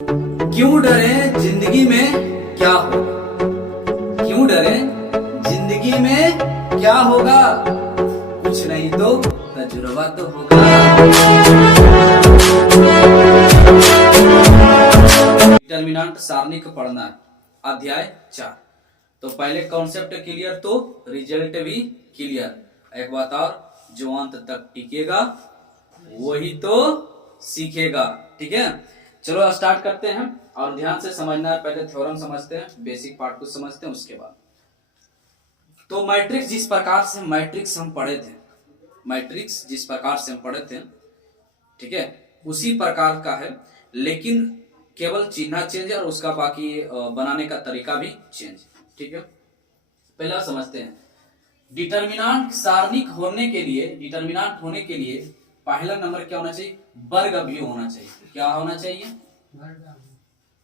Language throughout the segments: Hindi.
क्यों डरे जिंदगी में क्या होगा, क्यों डरे जिंदगी में क्या होगा, कुछ नहीं तो तजुर्बा तो होगा। डिटर्मिनेंट सारणी को पढ़ना है, अध्याय 4। तो पहले कॉन्सेप्ट क्लियर तो रिजल्ट भी क्लियर। एक बात और, जो अंत तक टिकेगा वही तो सीखेगा। ठीक है, चलो स्टार्ट करते हैं और ध्यान से समझना है। पहले थ्योरम समझते हैं, बेसिक पार्ट को समझते हैं, उसके बाद तो मैट्रिक्स जिस प्रकार से मैट्रिक्स हम पढ़े थे, मैट्रिक्स जिस प्रकार से हम पढ़े थे, ठीक है, उसी प्रकार का है, लेकिन केवल चिन्ह चेंज है और उसका बाकी बनाने का तरीका भी चेंज। ठीक है, पहला समझते हैं। डिटर्मिनेंट सारणिक होने के लिए, डिटर्मिनेंट होने के लिए पहला नंबर क्या होना चाहिए, वर्ग अवयव होना चाहिए। क्या होना चाहिए,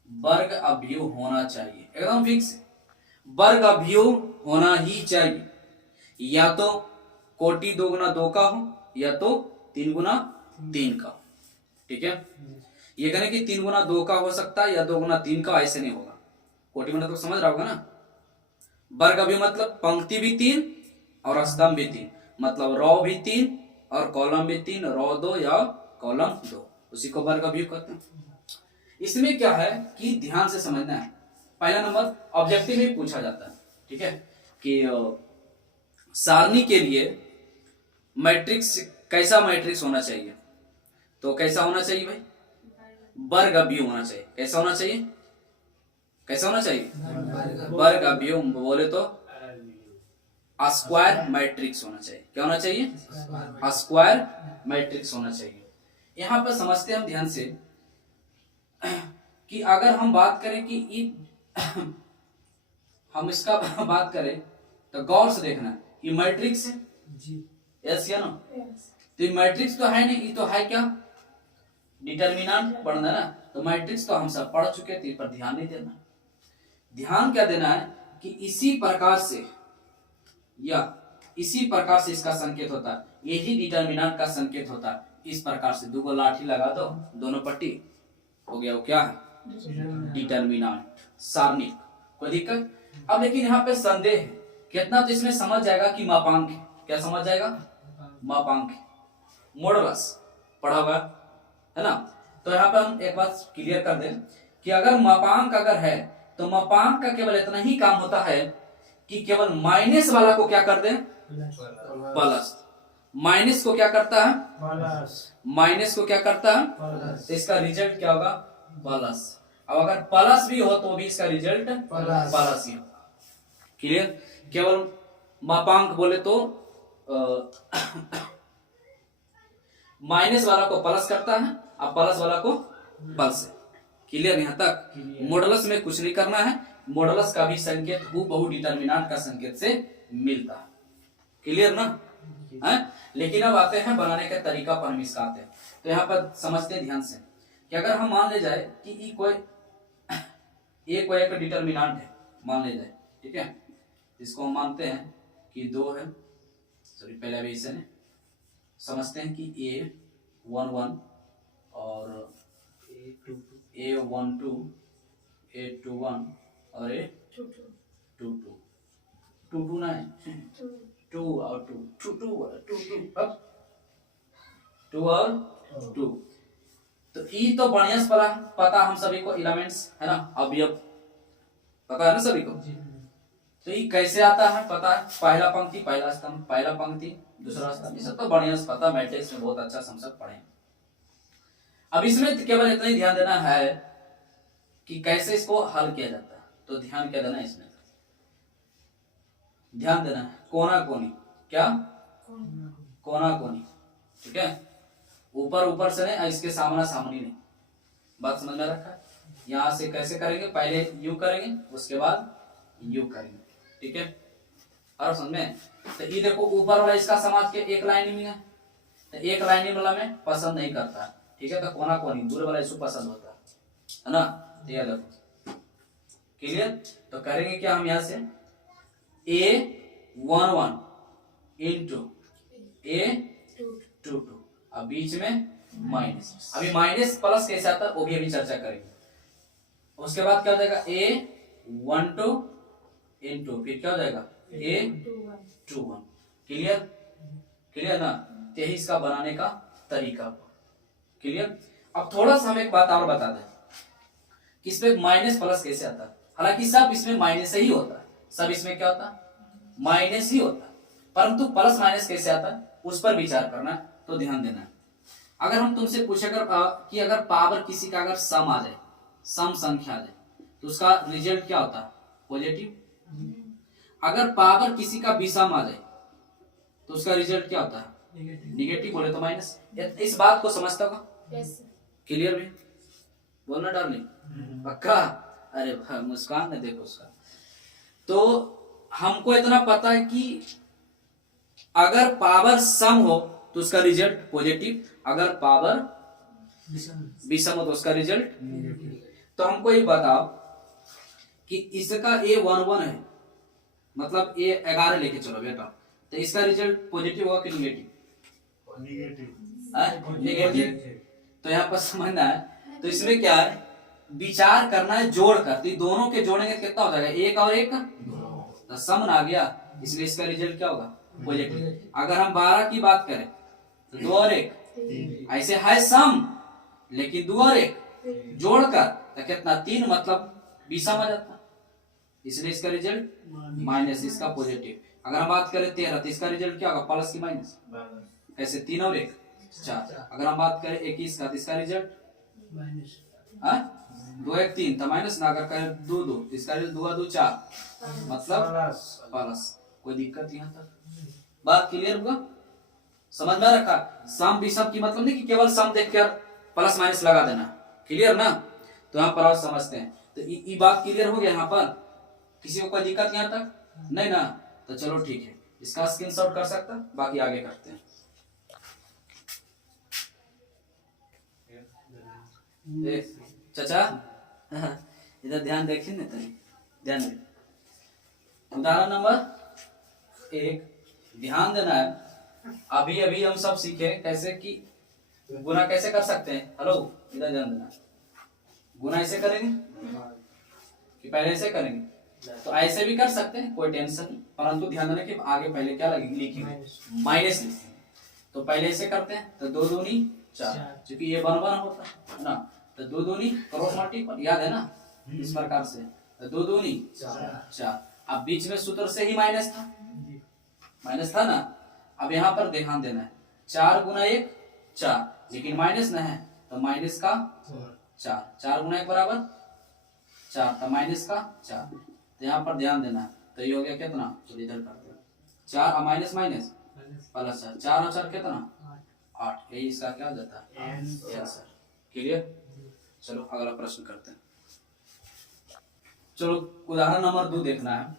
वर्ग अवयव होना चाहिए, एकदम फिक्स। वर्ग अवयव होना ही चाहिए, या तो कोटि 2 गुना 2 का हो, या तो 3 गुना 3 का। ठीक है, ये कहने कि 3 गुना 2 का हो सकता है या 2 गुना 3 का, ऐसे नहीं होगा। कोटि मतलब तो समझ रहा होगा ना। वर्ग अवयव मतलब पंक्ति भी 3 और स्तंभ भी 3, मतलब रो भी 3 और कॉलम भी 3, रो 2 या कॉलम 2, उसी को वर्ग अवयव कहते हैं। इसमें क्या है कि ध्यान से समझना है। पहला नंबर ऑब्जेक्टिव में पूछा जाता है, ठीक है, कि सारणी के लिए मैट्रिक्स, कैसा मैट्रिक्स होना चाहिए। तो कैसा होना चाहिए भाई, वर्ग अवयव होना चाहिए। कैसा होना चाहिए, कैसा होना चाहिए, वर्ग अवयव बोले तो स्क्वायर मैट्रिक्स होना चाहिए। क्या होना चाहिए, स्क्वायर मैट्रिक्स होना चाहिए। यहां पर समझते हैं हम ध्यान से कि अगर हम बात करें कि हम इसका बात करें तो गौर से देखना, ये मैट्रिक्स है जी, यस या नो। तो ये मैट्रिक्स तो है नहीं, ये तो है क्या, डिटर्मिनेंट पढ़ना ना। तो मैट्रिक्स तो हम सब पढ़ चुके थे, इस पर ध्यान नहीं देना। ध्यान क्या देना है कि इसी प्रकार से या इसी प्रकार से इसका संकेत होता है, यही डिटर्मिनेंट का संकेत होता है। इस प्रकार से 2 लाठी लगा दो, दोनों पट्टी हो गया, वो क्या है, डिटर्मिनेंट सारणिक। कोई दिक्कत। अब लेकिन यहाँ पे संदेह है कितना, तो इसमें समझ जाएगा कि मापांक है। क्या समझ जाएगा, मापांक है, मॉडुलस पढ़ा हुआ है ना। तो यहाँ पे हम एक बात क्लियर कर दें कि अगर मापांक अगर है तो मापांक का केवल इतना ही काम होता है कि केवल माइनस वाला को क्या कर दे, प्लस। माइनस को क्या करता है, माइनस को क्या करता है, तो इसका रिजल्ट क्या होगा, प्लस। अब अगर प्लस भी हो तो भी इसका रिजल्ट प्लस ही होगा। क्लियर। केवल मापांक बोले तो माइनस वाला को प्लस करता है और प्लस वाला को प्लस। क्लियर यहाँ तक। मॉडुलस में कुछ नहीं करना है, मॉडुलस का भी संकेत बहु डिटर्मिनेंट का संकेत से मिलता है। क्लियर ना है। लेकिन अब आते हैं बनाने का तरीका पर हम इसका आते हैं। तो यहाँ पर समझते हैं ध्यान से कि अगर हम मान ले जाए कि ई कोई एक डिटर्मिनेंट है, मान ले जाए, ठीक है, इसको हम मानते हैं कि 2 है। सॉरी, पहले अभी इसे समझते हैं कि A11 और A12, A21 और A22, 22 ना है, 2 और 2, 2 अब 2 और 2। तो ई तो बढ़िया से पता हम सभी को, एलिमेंट्स है ना, अवयव पता है ना सभी को। तो ये कैसे आता है पता है, पहला पंक्ति पहला स्तंभ, पहला पंक्ति दूसरा स्तंभ, ये सब तो बढ़िया से पता, मैट्रिक्स में बहुत अच्छा हम सब पढ़े। अब इसमें केवल इतना ही ध्यान देना है कि कैसे इसको हल किया जाता है। तो ध्यान क्या देना है इसमें, ध्यान देना है कोना कोनी, क्या कोना कोनी, ठीक है, ऊपर ऊपर से नहीं, इसके सामना सामनी नहीं। बात समझ में रखा है। यहां से कैसे करेंगे, पहले यू करेंगे उसके बाद यू करेंगे, ठीक है, और समझ में। तो ये देखो ऊपर वाला इसका समाज के एक लाइन में है, तो एक लाइन वाला में पसंद नहीं करता, ठीक है, तो कोना कोनी दूर वाला इसको पसंद होता है ना। तो ये देखो क्लियर। तो करेंगे क्या हम यहाँ से A11 इंटू A22, अब बीच में माइनस। अभी माइनस प्लस कैसे आता है वो भी अभी चर्चा करेंगे। उसके बाद क्या हो जाएगा A12 into, फिर क्या हो जाएगा A21। क्लियर? क्लियर ना? यही इसका बनाने का तरीका। क्लियर? अब थोड़ा सा हम एक बात और बता दें कि इसमें माइनस प्लस कैसे आता है। हालांकि सब इसमें माइनस ही होता है, सब इसमें क्या होता है, माइनस ही होता है, परंतु प्लस माइनस कैसे आता है उस पर विचार करना है, तो ध्यान देना है। अगर हम तुमसे पूछे कि अगर पावर किसी का अगर सम आ जाए, सम संख्या आ जाए, तो उसका रिजल्ट क्या होता है, पॉजिटिव। अगर पावर किसी का विषम आ जाए तो उसका रिजल्ट क्या होता है, निगेटिव। बोले तो माइनस। इस बात को समझता होगा? क्लियर भी? बोलना डार्लिंग, पक्का? अरे भाई मुस्कान ने देखो उसका। तो हमको इतना पता है कि अगर पावर सम हो तो उसका रिजल्ट पॉजिटिव, अगर पावर विषम हो तो उसका रिजल्ट। तो हमको ये बताओ कि इसका A11 है, मतलब A11 लेके चलो बेटा, तो इसका रिजल्ट पॉजिटिव होगा कि निगेटिव? निगेटिव। तो यहाँ पर समझना है, तो इसमें क्या है, विचार करना है जोड़कर। तो दोनों के जोड़ेंगे तो कितना हो जाएगा, एक और एक, तो सम आ गया, इसलिए इसका रिजल्ट क्या होगा, पॉजिटिव। अगर हम 12 की बात करें तो 2 और 1, ऐसे है सम, लेकिन 2 और 1 जोड़कर तो कितना, 3, मतलब विषम आ जाता, इसलिए इसका रिजल्ट माइनस, इसका पॉजिटिव। अगर हम बात करें 13 तो इसका रिजल्ट क्या होगा, प्लस की माइनस, ऐसे 3 और 1 4। अगर हम बात करें 21 का तो इसका रिजल्ट माइनस, 2 1 3 तो माइनस ना। अगर करें 2 2 इसका रिजल्ट 2 2 4, मतलब प्लस। कोई दिक्कत यहाँ तक? बात क्लियर होगा? समझ में रखा? सम विषम की मतलब नहीं कि केवल सम देखकर प्लस माइनस लगा देना। क्लियर ना? तो यहाँ पर और समझते हैं। तो ये बात क्लियर हो गया यहाँ पर? किसी को कोई दिक्कत यहाँ तक? नहीं ना? तो चलो ठीक है, इसका स्क्रीनशॉट कर सकता, बाकी आगे करते हैं। चाचा इधर ध्यान देखिए ना, तनी ध्यान दे। उदाहरण नंबर 1, ध्यान देना है। अभी अभी हम सब सीखे कैसे कि गुना कैसे कर सकते हैं। हेलो, इधर ध्यान देना। गुना ऐसे करेंगे कि पहले ऐसे करेंगे? तो ऐसे भी कर सकते हैं, कोई टेंशन नहीं, परंतु ध्यान देना कि आगे पहले क्या लगेगी, लिखेंगे माइनस लिखेंगे। तो पहले ऐसे करते हैं, तो 2 दूनी 4, क्योंकि ये 1 1 होता है ना, तो 2 दूनी क्रॉस मल्टीपल, याद है ना, इस प्रकार से। तो 2 दूनी 4। अब बीच में सूत्र से ही माइनस था ना। अब यहाँ पर ध्यान देना है, 4 गुना 1 4, लेकिन माइनस न है तो माइनस का 4, 4 गुना 1 बराबर 4, तो माइनस का 4। तो यहाँ पर ध्यान देना है, तो ये हो गया कितना, चलिए इधर करते हैं, 4 और माइनस माइनस प्लस 4 और 4 कितना 8, यही इसका क्या हो जाता है आंसर। क्लियर? चलो अगला प्रश्न करते हैं। चलो उदाहरण नंबर 2 देखना है,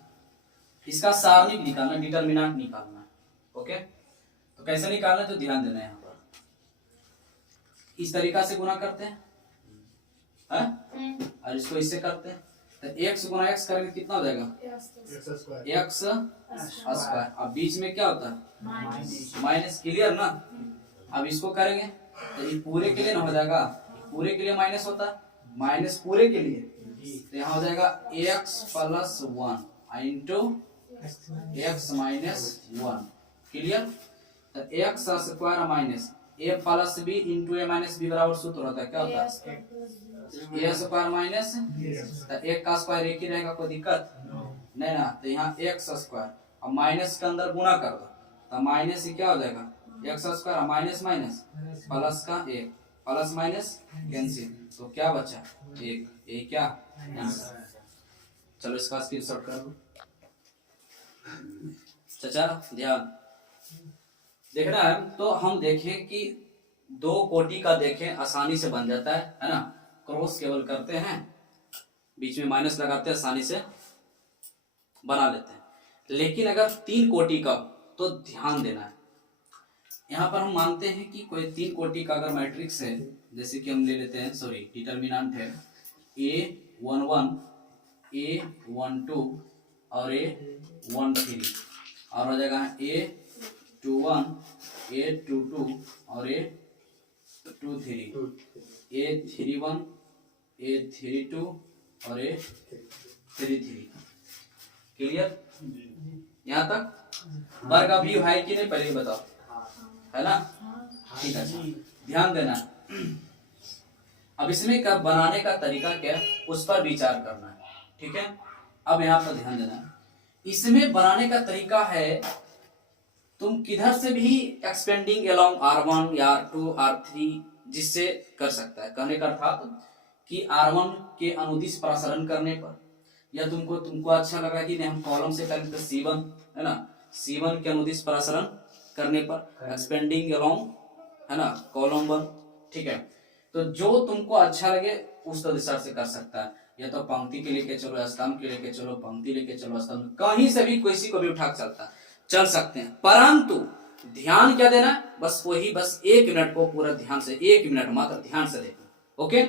इसका सारणिक निकालना, डिटरमिनेंट निकालना है। ओके, तो कैसे निकालना है तो ध्यान देना है। यहाँ पर इस तरीका से गुना करते हैं, और इसको इससे करते हैं, तो x गुना x करेंगे कितना हो जाएगा, x स्क्वायर। अब बीच में क्या होता है, माइनस। क्लियर ना? अब इसको करेंगे तो ये पूरे के लिए ना हो जाएगा, पूरे के लिए माइनस होता है, माइनस पूरे के लिए, तो यहाँ हो जाएगा x plus 1 into x minus 1। Clear? तो x square minus a plus b into a minus b बराबर सूत्र होता है, क्या होता है, a स्क्वायर माइनस, तो एक का स्क्वायर एक ही रहेगा, कोई दिक्कत नहीं ना। तो यहाँ x स्क्वायर, अब माइनस के अंदर गुना कर दो, तो माइनस ही क्या हो जाएगा, x square minus minus plus का 1, प्लस माइनस कैंसिल, तो क्या बचा 1, ये क्या आंसर। चलो इसका स्क्रीनशॉट कर लो। चाचा ध्यान देखना है, तो हम देखें कि 2 कोटि का देखें आसानी से बन जाता है ना, क्रॉस केवल करते हैं, बीच में माइनस लगाते हैं, आसानी से बना लेते हैं। लेकिन अगर 3 कोटि का, तो ध्यान देना है, यहाँ पर हम मानते हैं कि कोई 3 कोटि का अगर मैट्रिक्स है, जैसे कि हम ले लेते हैं, सॉरी डिटरमिनेंट है A11 A12 और A13, और हो जाएगा A21 A22 और A23, A31 A32 और ए 3 3। क्लियर? यहाँ तक वर्ग अवयव है कि नहीं पहले बताओ, है ना? ठीक है, ध्यान देना। अब इसमें का बनाने का तरीका क्या है उस पर विचार करना है, ठीक है? अब यहाँ पर ध्यान देना, इसमें बनाने का तरीका है तुम किधर से भी एक्सपेंडिंग अलोंग R1 या R2 R3 जिससे कर सकता है। कहने का अर्थात कि R1 के अनुदिश प्रसारण करने पर, या तुमको अच्छा लग रहा है कि नहीं हम कॉलम से करेंगे तो C1 है ना, C1 के अनुदिश प्रसारण करने पर एक्सपेंडिंग अलोंग है ना कॉलम 1, ठीक है? तो जो तुमको अच्छा लगे उस दिशा से कर सकता है, या तो पंक्ति के लेके चलो, स्तंभ के लेके चलो, पंक्ति लेके चलो, स्तंभ, कहीं से भी किसी को भी उठा चल सकते हैं। परंतु ध्यान क्या देना, बस 1 मिनट को पूरा ध्यान से, 1 मिनट मात्र ध्यान से देखना, ओके?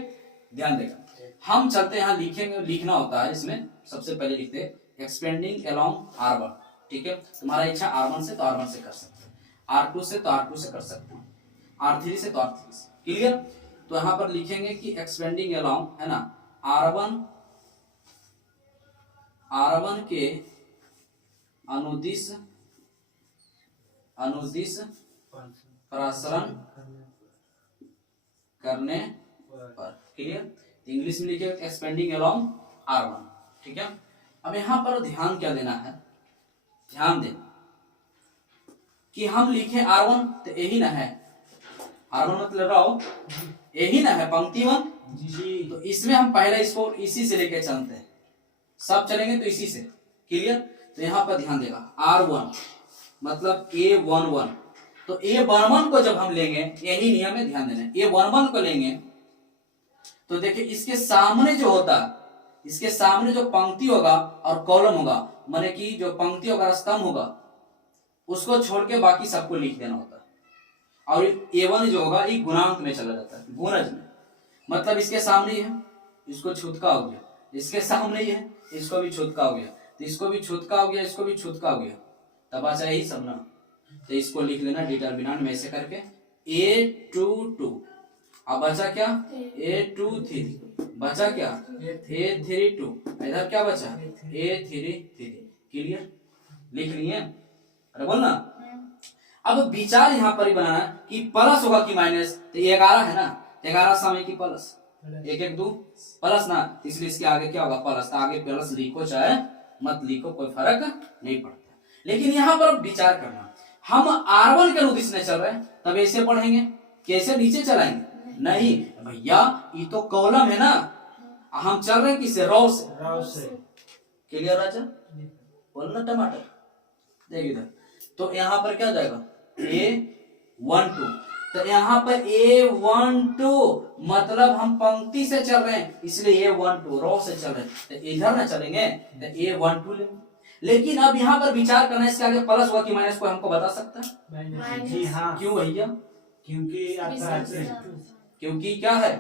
ध्यान देगा। हम चलते यहाँ लिखेंगे, लिखना होता है इसमें सबसे पहले लिखते हैं एक्सपेंडिंग अलोंग R1, ठीक है? तुम्हारा इच्छा R1 से तो R1 से कर सकते हैं, R2 से तो R2 से कर सकते हैं, R3 से तो R3 से। क्लियर? तो यहाँ पर लिखेंगे कि एक्सपेंडिंग अलोंग है ना R1 के अनुदिश प्रसारण करने पर। क्लियर? इंग्लिश में लिखे एक्सपेंडिंग अलोंग R1, ठीक है? अब यहाँ पर ध्यान क्या देना है, ध्यान दे कि हम लिखे R1 तो यही ना है, R1 मतलब रहो यही ना है पंक्ति 1, तो इसमें हम पहले इसको इसी से लेके चलते हैं, सब चलेंगे तो इसी से। क्लियर? तो यहाँ पर ध्यान देगा R1 मतलब A11, तो A11 को जब हम लेंगे, यही नियम है, ध्यान देना, A11 को लेंगे तो देखिए इसके सामने जो होता, इसके सामने जो पंक्ति होगा और कॉलम होगा, माने कि जो पंक्ति होगा स्तंभ होगा, उसको छोड़ के बाकी सबको लिख देना होता है। और A1 जो होगा ये गुणांक में चला जाता है, गुणज में, मतलब इसके सामने ही है, इसको छूतका हो गया, इसके सामने ही है, इसको भी छूतका हो गया, तो इसको भी छूतका हो गया, इसको भी छूतका हो गया, तब बचा यही सब ना। तो इसको लिख लेना डिटर्मिनेंट में ऐसे करके A22, अब बचा क्या A23, बचा क्या A32, इधर क्या बचा A33। क्लियर? लिख लिए? अरे बोलना। अब विचार यहाँ पर ही बनाना कि प्लस होगा कि माइनस, तो 11 है ना, 11 समय की प्लस 1 1 2 प्लस ना, इसलिए इसके आगे क्या होगा प्लस, आगे प्लस लिखो चाहे मत लिखो कोई फर्क नहीं पड़ता। लेकिन यहाँ पर विचार करना, हम R1 के अनुदिश में चल रहे हैं तब ऐसे पढ़ेंगे, कैसे नीचे चलाएंगे? नहीं भैया ये तो कॉलम है ना, हम चल रहे हैं किससे, रो से। क्लियर राजा? बोलना टमाटर, देख इधर, तो यहाँ पर क्या जाएगा A12, तो यहाँ पर A12 मतलब हम पंक्ति से चल रहे हैं इसलिए A12 रो से चल रहे हैं, तो इधर ना चलेंगे तो A12 लेंगे। लेकिन अब यहाँ पर विचार करना है इसके आगे प्लस हुआ कि माइनस, को हमको बता सकता है? जी हाँ। क्यों भैया? क्योंकि क्या है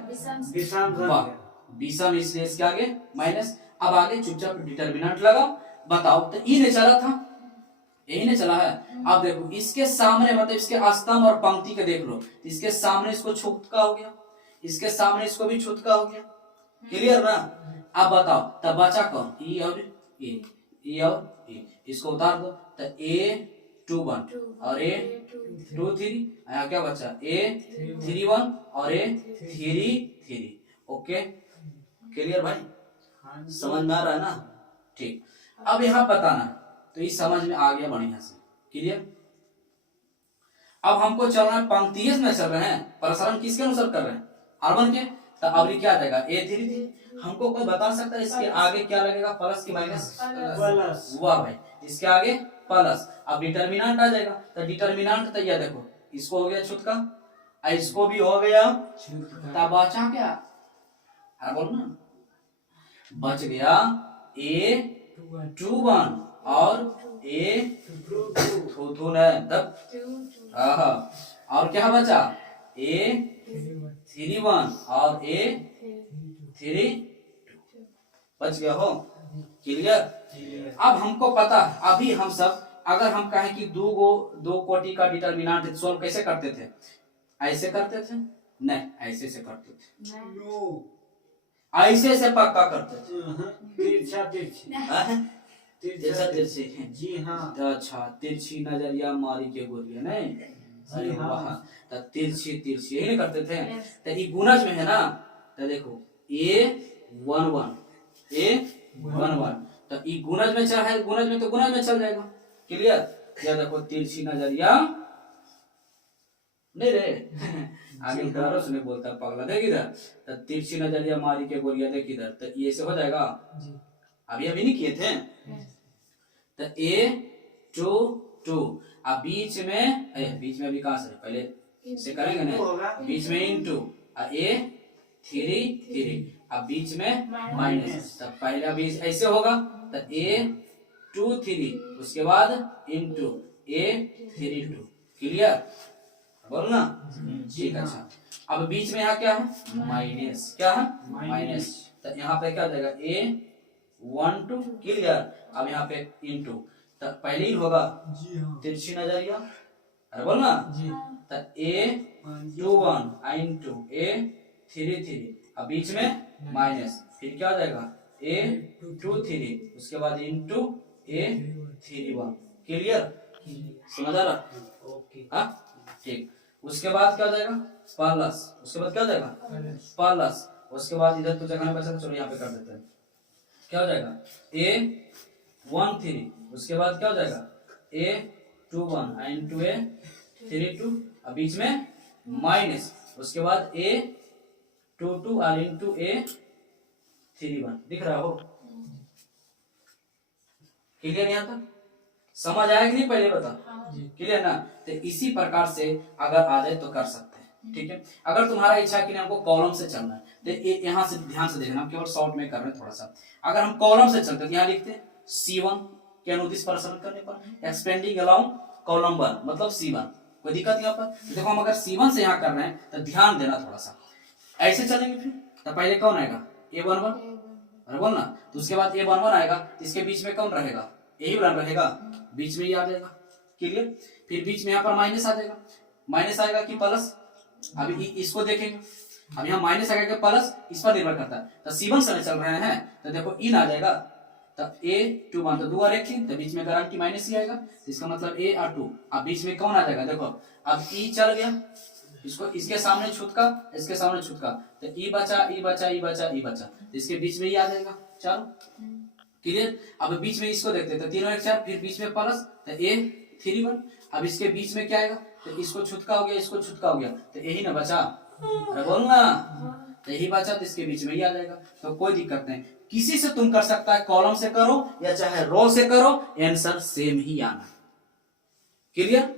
विषम, इसलिए इसके आगे माइनस। अब आगे चुपचाप डिटर्मिनेंट लगाओ, बताओ, तो ई ने चला था, यही ने चला है। अब देखो इसके सामने मतलब इसके स्तंभ और पंक्ति के देख लो, इसके सामने इसको छुटका हो गया, इसके सामने इसको भी छुटका हो गया। क्लियर ना? अब बताओ तब बचा कौन, ई और ए, ई और ए, इसको उतार दो तो A21 और A23, क्या बचा A31 और A33। ओके क्लियर भाई? समझ में आ रहा है ना? ठीक, अब यहाँ बताना, तो ये समझ में आ गया बढ़िया से। क्लियर? अब हमको चलना है पंक्तिय में चल रहे हैं, प्रसारण किसके अनुसार कर रहे हैं, R1 के, तो अब क्या आ जाएगा A33। हमको कोई बता सकता है इसके आगे क्या लगेगा, प्लस की माइनस? वाह भाई, इसके आगे प्लस। अब डिटर्मिनेंट आ जाएगा, तो डिटर्मिनेंट तो ये देखो, इसको हो गया छुटका, इसको भी हो गया, तब बचा क्या, अरे बोल ना, बच गया A21 और और क्या बचा A31 और A32 बच गया हो। क्लियर? अब हमको पता, अभी हम सब अगर हम कहें कि दो कोटि का डिटर्मिनेंट सॉल्व कैसे करते थे, ऐसे करते थे? नहीं, ऐसे से करते थे। ऐसे ऐसे पक्का करते थे। तिरछा तिरछी हैं? तिरछा तिरछी। जी हाँ। अच्छा, तिरछी नजरिया मारी के गोरिया नहीं। अरे हाँ। वाह, तो तिरछी तिरछी यही नहीं करते थे। तो ये गुणज में है ना, तो देखो A11 A11, तो ये गुणज में चल है, गुणज में तो गुणज में चल जाएगा। क्लियर? या देखो तिरछी नजरिया नहीं रे आगे डरो सुने बोलता पगला, देख इधर, तो तिरछी नजरिया मारी के गोरिया देख इधर, तो ये से हो जाएगा। अभी अभी नहीं किए थे, तो A22, अब बीच में अभी कहां से पहले से करेंगे ना, बीच में इनटू A33, अब बीच में माइनस, तब पहले अभी ऐसे होगा, तो A23 उसके बाद इनटू A32। क्लियर? बोलना ठीक। अच्छा, अब बीच में यहाँ क्या है, माइनस, क्या है माइनस, तो यहाँ पे क्या हो जाएगा A12। क्लियर? अब यहाँ पे इनटू, तो पहले ही होगा तिरछी नजरिया, अरे बोलना, तो A21 इनटू A33, अब बीच में माइनस, फिर क्या हो जाएगा A23 उसके बाद इनटू A31। क्लियर? समझ आ रहा? ओके। हाँ ठीक। उसके बाद क्या हो जाएगा प्लस, उसके बाद क्या हो जाएगा प्लस, उसके बाद इधर तो जगह नहीं बचा, चलो यहाँ पे कर देते हैं। क्या हो जाएगा A13, उसके बाद क्या हो जाएगा A21 इनटू A32, अब बीच में माइनस, उसके बाद A22 और इनटू A31। दिख रहा हो? क्लियर? यहाँ तक समझ आया कि नहीं, पहले बता। क्लियर ना? तो इसी प्रकार से अगर आ जाए तो कर सकते हैं। ठीक है, अगर तुम्हारा इच्छा कि हमको कॉलम से चलना है, तो यहाँ से ध्यान से देखना, हम केवल शॉर्ट में कर रहे हैं थोड़ा सा। अगर हम कॉलम से चलते हैं, यहाँ लिखते हैं C1 के अनुदिश प्रसारण करने पर एक्सपेंडिंग अलोंग कॉलम 1 मतलब C1। कोई दिक्कत यहाँ पर? देखो, हम अगर C1 से यहाँ कर रहे हैं तो ध्यान देना थोड़ा सा, ऐसे चलेंगे फिर, तो पहले कौन आएगा A11, अरे बोलना, तो उसके बाद A11 आएगा, इसके बीच में कौन रहेगा, यही वाला रहेगा, बीच में ही आ जाएगा। क्लियर? फिर बीच में यहाँ पर माइनस आ जाएगा, माइनस आएगा कि प्लस, अभी इसको देखेंगे, अब यहाँ माइनस आएगा कि प्लस, इस पर निर्भर करता है। तो C1 से चल रहे हैं, तो देखो इन आ जाएगा, तो A21 तो 2 और 1 तो बीच में गारंटी माइनस ही आएगा, तो इसका मतलब A और 2, अब बीच में कौन आ जाएगा, देखो अब E चल गया, इसको इसके सामने छुटका, इसके सामने छुटका, तो E बचा, E बचा, E बचा, E बचा, तो इसके बीच में ही आ जाएगा। चलो क्लियर? अब बीच में इसको देखते हैं, तो 3 और 1 4, फिर बीच में प्लस, तो A31, अब इसके बीच में क्या आएगा, तो इसको छुटका हो गया, इसको छुटका हो गया, तो यही ना बचा, अरे बोलना, तो यही बचा, तो इसके बीच में ही आ जाएगा। तो कोई दिक्कत नहीं, किसी से तुम कर सकता है, कॉलम से करो या चाहे रो से करो, आंसर सेम ही आना। क्लियर?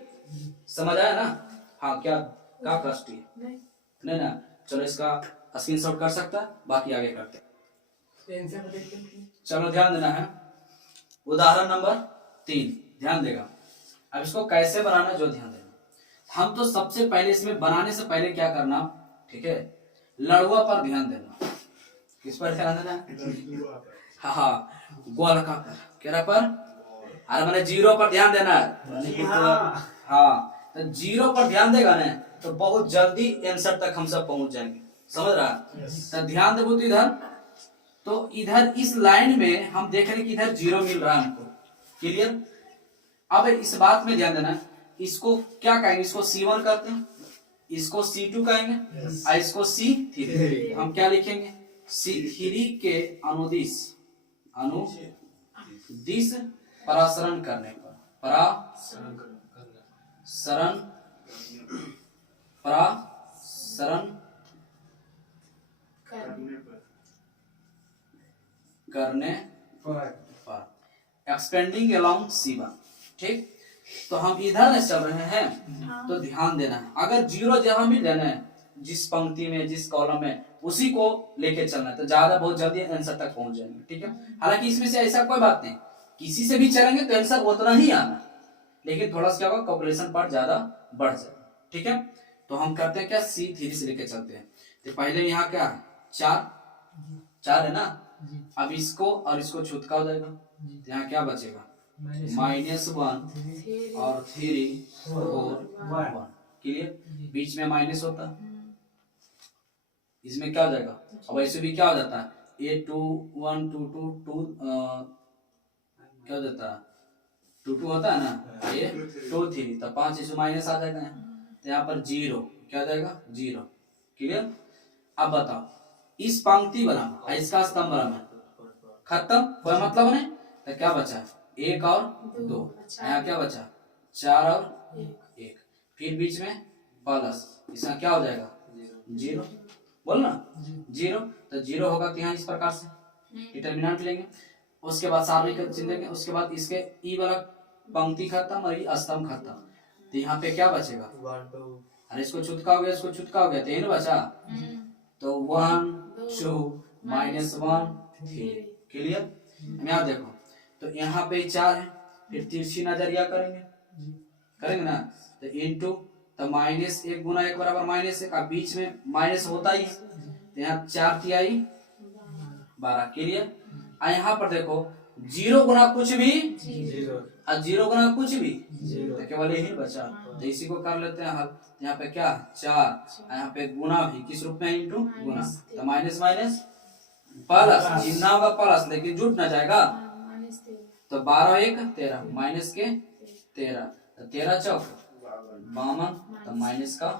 समझ आया ना? हाँ, क्या कष्ट है नहीं ना? चलो इसका स्क्रीनशॉट कर सकता है, बाकी आगे करते हैं। चलो ध्यान देना है, उदाहरण नंबर 3 ध्यान देगा। अब इसको कैसे बनाना जो ध्यान देना, हम तो सबसे पहले इसमें बनाने से पहले क्या करना, ठीक है, लड़ुआ पर ध्यान देना। किस पर ध्यान देना? हाँ, गोलका पर, क्या पर, अरे मैंने जीरो पर ध्यान देना है। हाँ, तो जीरो पर ध्यान देगा ना, तो बहुत जल्दी आंसर तक हम सब पहुंच जाएंगे। समझ रहा? तो ध्यान देवो, तो इधर इस लाइन में हम देख रहे हैं कि इधर जीरो मिल रहा है हमको। क्लियर? अब इस बात में ध्यान देना, इसको क्या कहेंगे, इसको C1 करते हैं, इसको C2 कहेंगे, और इसको C3। हम क्या लिखेंगे, C3 के अनुदिश परासरण करने पर, परासरण करने पर एक्सपेंडिंग अलोंग C1। ठीक, तो हम इधर से चल रहे हैं, तो ध्यान देना है, अगर जीरो जहां भी लेना है, जिस पंक्ति में जिस कॉलम में, उसी को लेके चलना है, तो ज्यादा बहुत जल्दी आंसर तक पहुंच जाएंगे। ठीक है, हालांकि इसमें से ऐसा कोई बात नहीं, किसी से भी चलेंगे तो आंसर उतना ही आना, लेकिन थोड़ा सा क्या होगा, कैलकुलेशन पार्ट ज्यादा बढ़ जाएगा। ठीक है, तो हम करते हैं क्या, C3 से लेके चलते हैं। तो पहले यहाँ क्या है, 4 है ना, अब इसको और इसको छूतका हो जाएगा, तो यहाँ क्या बचेगा, -1 और 3 4 1। क्लियर? बीच में माइनस होता, इसमें क्या हो जाएगा, अब ऐसे भी क्या हो जाता है, A2 1 2 2 2 क्या हो जाता है, 2 2 होता है ना, ये 2 3, तो 5 इसमें माइनस आ जाएगा यहाँ, तो यहाँ पर 0 क्या हो जाएगा, 0। क्लियर। अब बताओ इस पंक्ति वाला और इसका स्तंभ वाला खत्म, कोई मतलब नहीं, तो क्या बचा, 1 और 2, यहाँ क्या बचा, 4 और 1, फिर बीच में प्लस, इसका क्या हो जाएगा, 0। बोल ना 0, तो 0 होगा तो यहाँ इस प्रकार से डिटर्मिनेंट लेंगे, उसके बाद सारणी का चिन्ह लेंगे, उसके बाद इसके ई वाला पंक्ति खत्म और ये स्तंभ खत्म, तो यहाँ पे क्या बचेगा, अरे इसको छुटका हो गया, इसको छुटका हो गया, तो ये ना बचा, तो 1 2 -1 3। क्लियर। यहाँ देखो तो यहाँ पे 4 है, फिर तिरछी नजरिया करेंगे ना, तो इनटू, तो -1 गुना 1 बराबर -1, अब बीच में माइनस होता ही है, तो यहाँ 4 तिहाई 12। क्लियर। यहाँ पर देखो 0 गुना कुछ भी 0 गुना कुछ भी, तो केवल यही बचा, तो इसी को कर लेते हैं हल। यहाँ पे क्या 4, यहाँ पे गुना भी किस रूप में, इंटू गुना, तो माइनस माइनस प्लस, चिन्ह होगा प्लस लेकिन जुट ना जाएगा, तो 12 1 13 माइनस के 13, तो 13 चौक 52, तो माइनस का,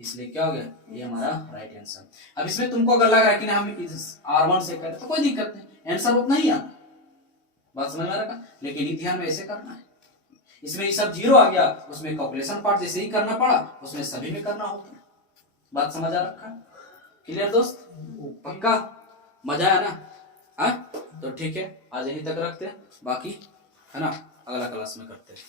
इसलिए क्या हो गया, ये हमारा राइट आंसर। अब इसमें तुमको अगर लग रहा है कि हम R1 से करें तो कोई दिक्कत नहीं, आंसर उतना ही आना, बात समझ में रखा, लेकिन ये ध्यान में ऐसे करना है, इसमें ये सब 0 आ गया, उसमें कैलकुलेशन पार्ट जैसे ही करना पड़ा, उसमें सभी में करना होता है। बात समझ आ रखा। क्लियर दोस्त, पक्का मजा आया ना, हाँ तो ठीक है, आज यहीं तक रखते हैं, बाकी है ना अगला क्लास में करते हैं।